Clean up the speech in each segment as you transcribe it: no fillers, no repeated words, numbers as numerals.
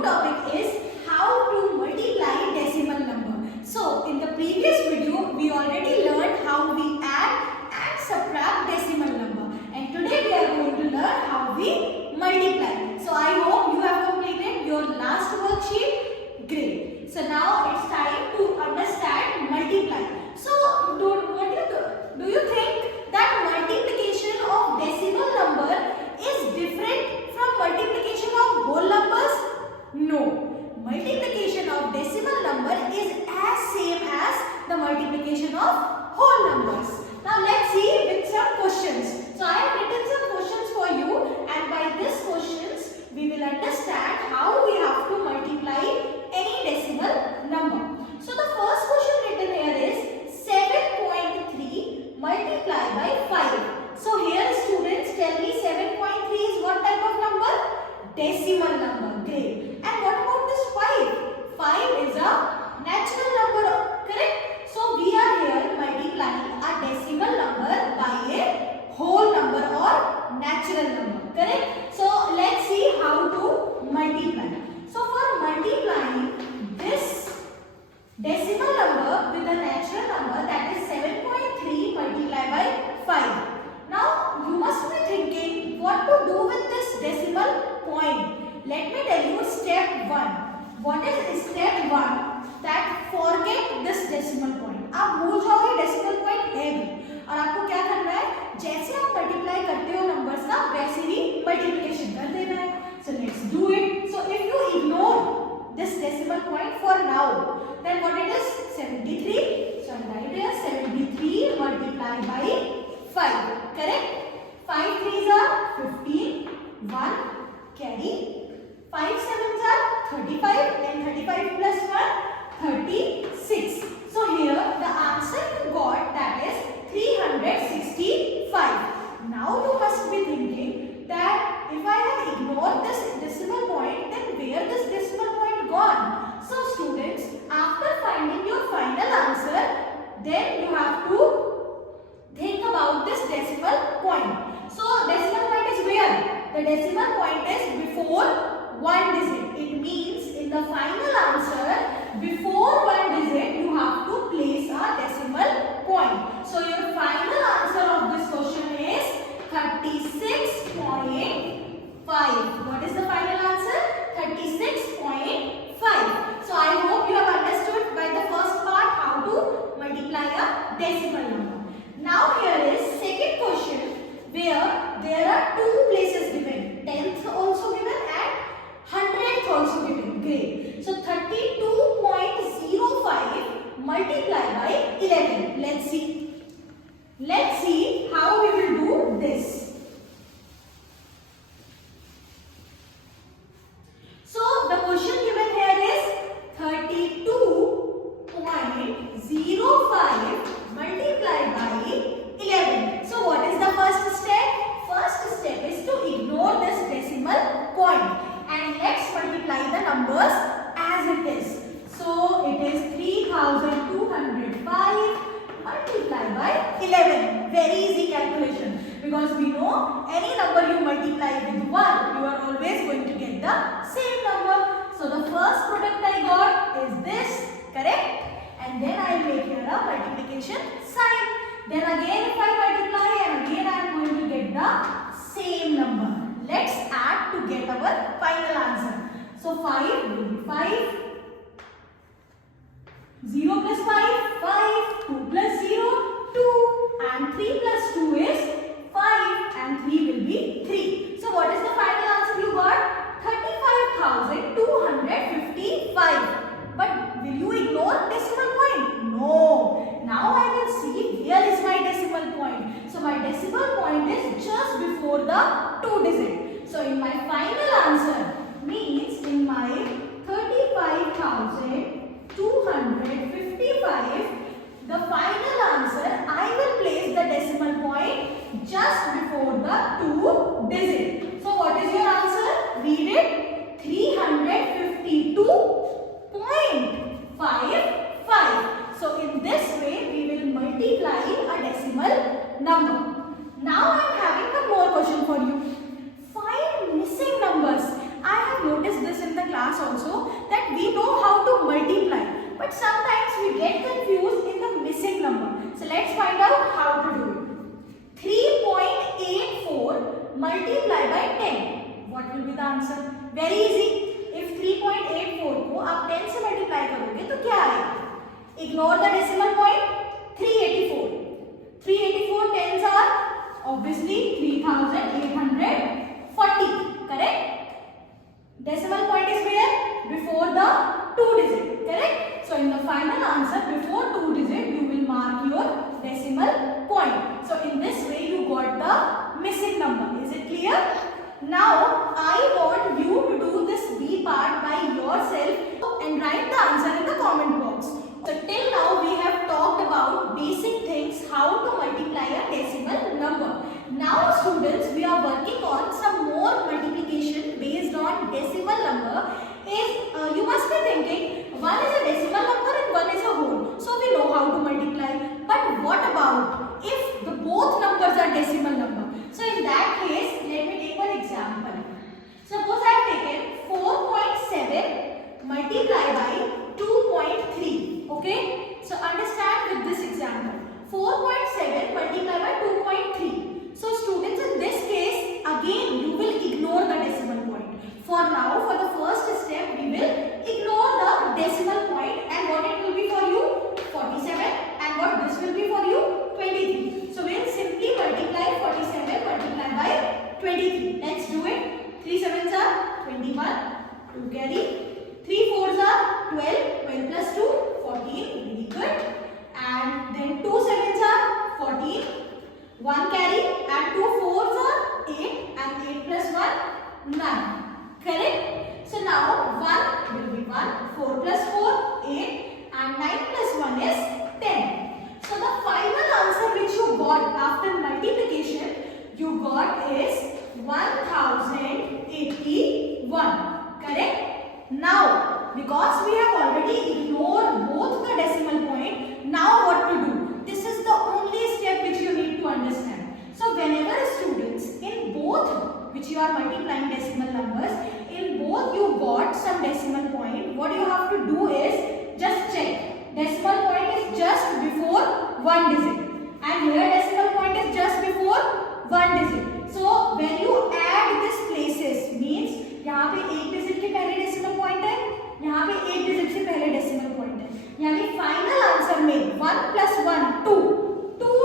new topic is how to multiply decimal number. So in the previous video we already learned how we add and subtract decimal number, and today we are going to learn how we multiply. So I hope you have completed your last worksheet. Great. So now it's time to understand multiply. So do you think that multiplication of decimal number is different from multiplication of whole numbers? No. Multiplication of decimal number is as same as the multiplication of whole numbers. Now let's see with some questions. So I have written some questions for you, and by these questions we will understand how we have to multiply any decimal number. So the first question written here is 7.3 multiplied by 5. So here students, tell me 7.3 is what type of number? Decimal number. Great. And what about this 5? 5 is a natural number, correct? So we are here multiplying a decimal number by a whole number or natural number, correct? So let's see how to multiply. So for multiplying this decimal number with a natural number, that is 7.3 multiplied by 5. Now you must be thinking what to do with this decimal point. Let me tell you step 1. What is step 1? That forget this decimal point. आप भूल जाओगे decimal point है भी, और आपको क्या करना है, जैसे आप मल्टीप्लाई करते हो नंबर्स का वैसे ही मल्टीप्लिकेशन कर देना है. So let's do it. So if you ignore this decimal point for now, then what it is? 73. So I write here 73 multiplied by 5. Correct? 5 3s are 15. 1 carry. 5 7s are 35, and 35 plus 1 36. So here the answer you got, that is 365. Now you must be thinking that if I have ignored this decimal point, then where this decimal point gone? So students, after finding your final answer, then you have to think about this decimal point. So decimal point is where? The decimal point is before one digit. It means in the final answer, before one digit you have to place a decimal point. So your final answer of this question is 36.5. What is the final answer? 36.5. So I hope you have understood by the first part how to multiply a decimal number. Now here is second question where there are two places given. 10th also given and 100th also given. Great. So 32.05 multiplied by 11. Let's see. Let's see how we will do this. So the question given here is 32.05 multiplied by 11. So what is the first step? First step is to ignore this decimal point, and let's multiply the numbers as it is. So it is 3205 multiplied by 11. Very easy calculation, because we know any number you multiply with 1, you are always going to get the same number. So the first product I got is this, correct? And then I make here a multiplication sign. Then again if I multiply, and again I am going to get the same number. Let's add to get our final answer. So 5 will be 5. 0 plus 5, 5. 2 plus 0, 2. And 3 plus 2 is 5. And 3 will be 3. So what is the final answer you got? 35,255. But will you ignore decimal point? No. Now I will see where is my decimal point. So my decimal point is just before the 2 digit. So in my final answer, means in my 35,255, the final answer, I will place the decimal point just before the 2 digit. So what is your answer? Read it. 352.55. So in this way we will multiply a decimal number. Now I am having one more question for you. Find missing numbers. I have noticed this in the class also. multiply by 10. What will be the answer? Very easy. If 3.84 को आप 10 से multiply करोगे तो क्या आएगा? Ignore the decimal point. 384. 384 tens are obviously 3840. Correct? Decimal point is where? Before the 2 digit. Correct? So in the final answer, before 2 digit, you will mark your decimal point. So in this way, you got the missing number. Is it clear? Now I want you to do this B part by yourself and write the answer in the comment box. So till now we have talked about basic things, how to multiply a decimal number. Now students, we are working on some more multiplication based on decimal number. You must be thinking, one is a decimal number and one is a whole. So we know how to multiply. But what about if the both numbers are decimal number? So in that case, let me take one example. Suppose I have taken 4.7 multiplied by 2.3. Okay? So understand with this example. 4.7 multiplied by 2.3. So students, in this case, again you will ignore the decimal point. For now, for the first step, we will ignore the decimal point, and what it will be for you? 47, and what this will be for you? 23. So we will simply multiply 47 multiplied by 23. Let's do it. 3 sevens are 21, 2 carry. 3 fours are 12, 12 plus 2, 14, very good. And then 2 sevens are 14, 1 carry, and 2 fours are 8, and 8 plus 1, 9. Correct? So now 1 will be 1, 4 plus 4, 8, and 9 plus 1 is 10. So the final answer which you got after multiplication, you got is 1081. Correct? Now, because we have already ignored both the decimal point, now what to do? This is the only step which you need to understand. So whenever students in both which you are multiplying decimal numbers, in both you got some decimal point, what you have to do is just check. Decimal point is just before one digit, and here decimal point is just before one digit. So when you add these places, means यहाँ पे एक digit के पहले decimal point है, यहाँ पे एक digit से पहले डेसिमल पॉइंट है, यानी फाइनल आंसर में 1 + 1 2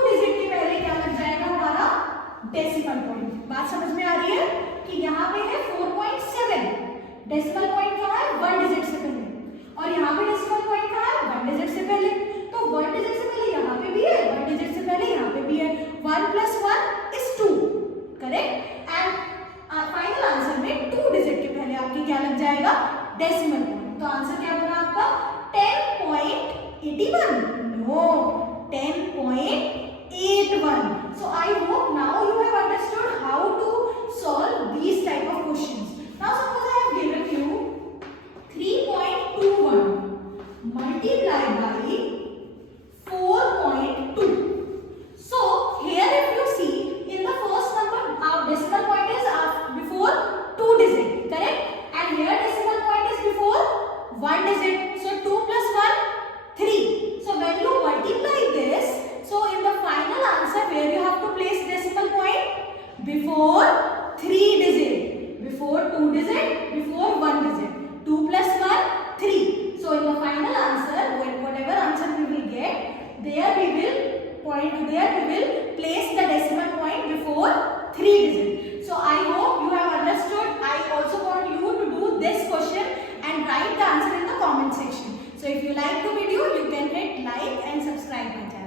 डिजिट के पहले क्या लग जाएगा हमारा डेसिमल पॉइंट. बात समझ में आ रही है कि यहाँ पे है 4.7, डेसिमल पॉइंट कहाँ है? 1 डिजिट से पहले, और यहाँ पे डेसिमल पॉइंट कहाँ है? 1 डिजिट से पहले. तो 1 डिजिट से पहले यहाँ पे भी है, 1 डिजिट से पहले यहाँ पे भी है. 1 + 1 is 2. Correct? And final answer में 2 डिजिट के पहले आपके क्या लग जाएगा? Decimal point. तो आंसर क्या बना आपका? 10.81. No, 10.81. So I hope now you have understood how to solve these type of questions. Now suppose I have given you 3.21 multiplied by 4.2. So here if you see, in the first number our decimal point is before 2 digit, correct? And here decimal point is before 1 digit. So 2 plus 1, 3. So when you multiply this, so in the final answer where you have to place decimal point? Before 3 digit, before 2 digit, before 1 digit. 2 plus 1, 3. So in the final answer, whatever answer we will get, there we will place the decimal point before 3 digit. So I hope you have understood. I also want you to do this question and write the answer in the comment section. So if you like the video, you can hit like and subscribe my channel.